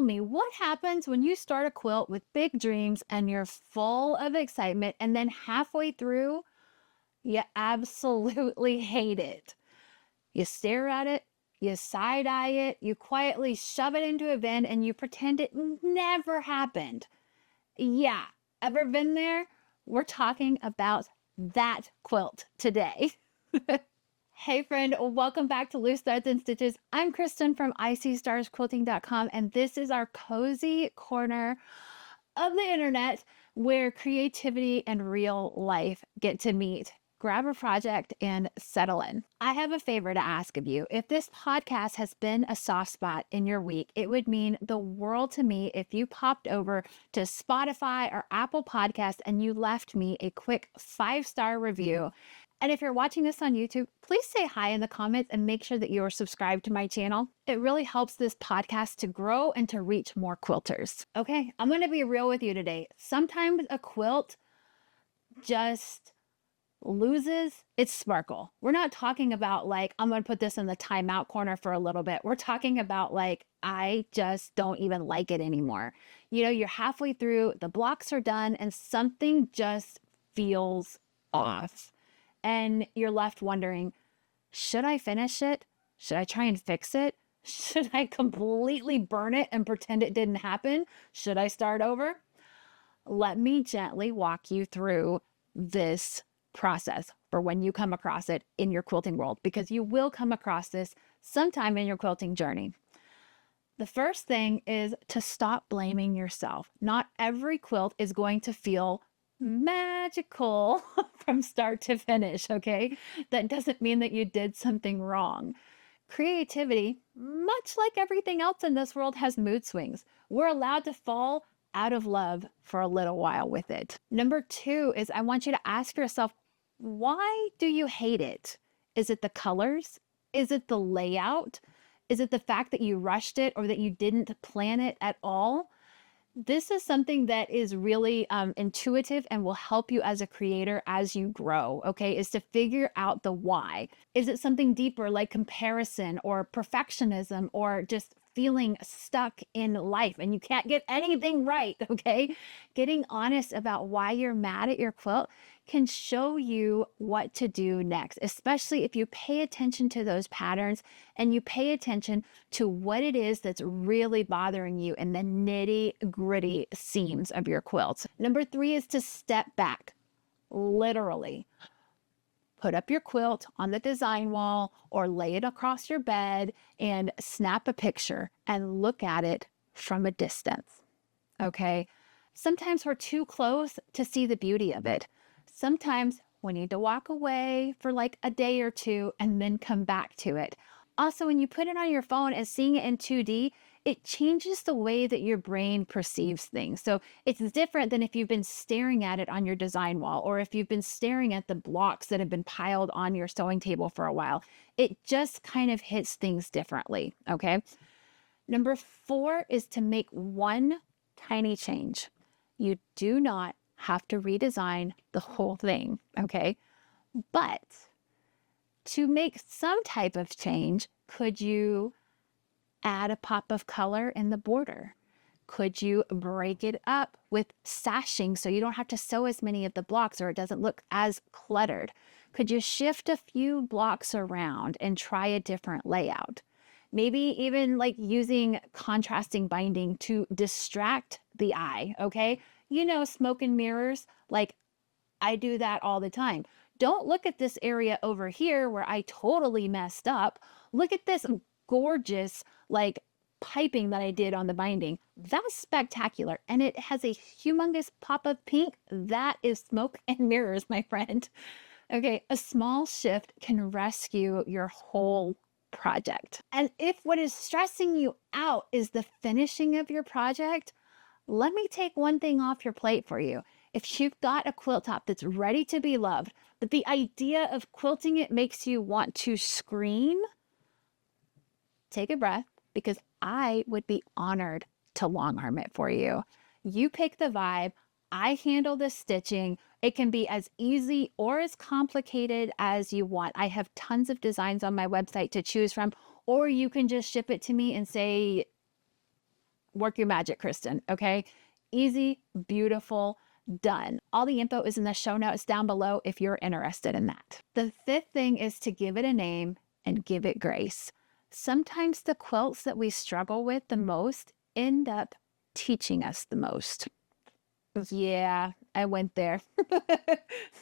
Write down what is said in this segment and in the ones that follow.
tell me, what happens when you start a quilt with big dreams and you're full of excitement, and then halfway through, you absolutely hate it? You stare at it, you side eye it, you quietly shove it into a bin, and you pretend it never happened. Yeah, ever been there? We're talking about that quilt today. Hey friend, welcome back to Loose Threads and Stitches. I'm Kristen from ICStarsQuilting.com, and this is our cozy corner of the internet where creativity and real life get to meet. Grab a project and settle in. I have a favor to ask of you. If this podcast has been a soft spot in your week, it would mean the world to me if you popped over to Spotify or Apple Podcasts and you left me a quick 5-star review. And if you're watching this on YouTube, please say hi in the comments and make sure that you are subscribed to my channel. It really helps this podcast to grow and to reach more quilters. Okay, I'm going to be real with you today. Sometimes a quilt just loses its sparkle. We're not talking about like, I'm going to put this in the timeout corner for a little bit. We're talking about like, I just don't even like it anymore. You know, you're halfway through, the blocks are done, and something just feels off. And you're left wondering, should I finish it? Should I try and fix it? Should I completely burn it and pretend it didn't happen? Should I start over? Let me gently walk you through this process for when you come across it in your quilting world, because you will come across this sometime in your quilting journey. The first thing is to stop blaming yourself. Not every quilt is going to feel magical from start to finish, okay? That doesn't mean that you did something wrong. Creativity, much like everything else in this world, has mood swings. We're allowed to fall out of love for a little while with it. Number 2 is I want you to ask yourself, why do you hate it? Is it the colors? Is it the layout? Is it the fact that you rushed it or that you didn't plan it at all? This is something that is really intuitive and will help you as a creator as you grow, okay? Is to figure out the why. Is it something deeper like comparison or perfectionism or just feeling stuck in life and you can't get anything right, okay? Getting honest about why you're mad at your quilt can show you what to do next, especially if you pay attention to those patterns and you pay attention to what it is that's really bothering you in the nitty-gritty seams of your quilts. Number 3 is to step back, literally. Put up your quilt on the design wall or lay it across your bed and snap a picture and look at it from a distance, okay? Sometimes we're too close to see the beauty of it. Sometimes we need to walk away for like a day or two and then come back to it. Also, when you put it on your phone and seeing it in 2D, it changes the way that your brain perceives things. So it's different than if you've been staring at it on your design wall or if you've been staring at the blocks that have been piled on your sewing table for a while. It just kind of hits things differently, okay? Number 4 is to make one tiny change. You do not have to redesign the whole thing, okay? But to make some type of change, could you add a pop of color in the border? Could you break it up with sashing so you don't have to sew as many of the blocks or it doesn't look as cluttered? Could you shift a few blocks around and try a different layout? Maybe even like using contrasting binding to distract the eye, okay? You know, smoke and mirrors, like I do that all the time. Don't look at this area over here where I totally messed up. Look at this gorgeous like piping that I did on the binding. That's spectacular. And it has a humongous pop of pink. That is smoke and mirrors, my friend. Okay, a small shift can rescue your whole project. And if what is stressing you out is the finishing of your project, let me take one thing off your plate for you. If you've got a quilt top that's ready to be loved, but the idea of quilting it makes you want to scream, take a breath, because I would be honored to long arm it for you. You pick the vibe. I handle the stitching. It can be as easy or as complicated as you want. I have tons of designs on my website to choose from, or you can just ship it to me and say, work your magic, Kristen. Okay. Easy, beautiful, done. All the info is in the show notes down below if you're interested in that. The fifth thing is to give it a name and give it grace. Sometimes the quilts that we struggle with the most end up teaching us the most. Yeah, I went there.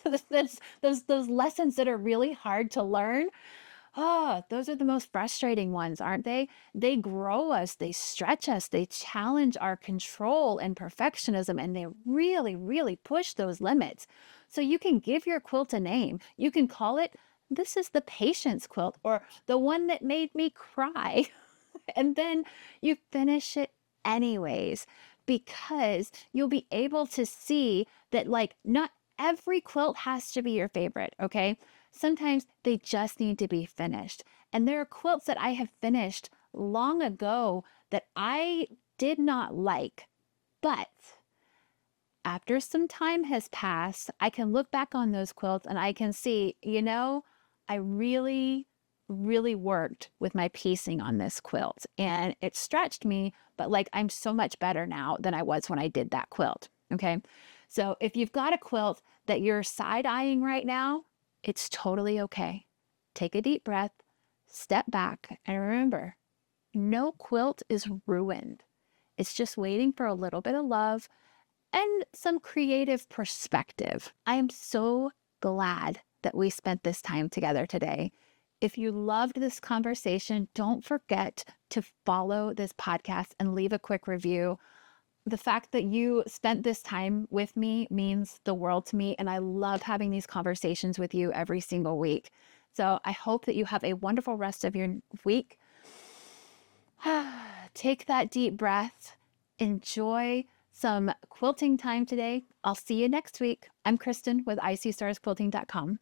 Those lessons that are really hard to learn. Oh, those are the most frustrating ones, aren't they? They grow us, they stretch us, they challenge our control and perfectionism, and they really, really push those limits. So you can give your quilt a name. You can call it, "This is the patience quilt," or "The one that made me cry." And then you finish it anyways, because you'll be able to see that, like, not every quilt has to be your favorite, okay? Sometimes they just need to be finished. And there are quilts that I have finished long ago that I did not like, but after some time has passed, I can look back on those quilts and I can see, I really, really worked with my piecing on this quilt and it stretched me, but like I'm so much better now than I was when I did that quilt. Okay. So if you've got a quilt that you're side eyeing right now, it's totally okay. Take a deep breath, step back, and remember, no quilt is ruined. It's just waiting for a little bit of love and some creative perspective. I am so glad that we spent this time together today. If you loved this conversation, don't forget to follow this podcast and leave a quick review. The fact that you spent this time with me means the world to me, and I love having these conversations with you every single week. So I hope that you have a wonderful rest of your week. Take that deep breath. Enjoy some quilting time today. I'll see you next week. I'm Kristen with ICStarsQuilting.com.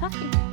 Bye.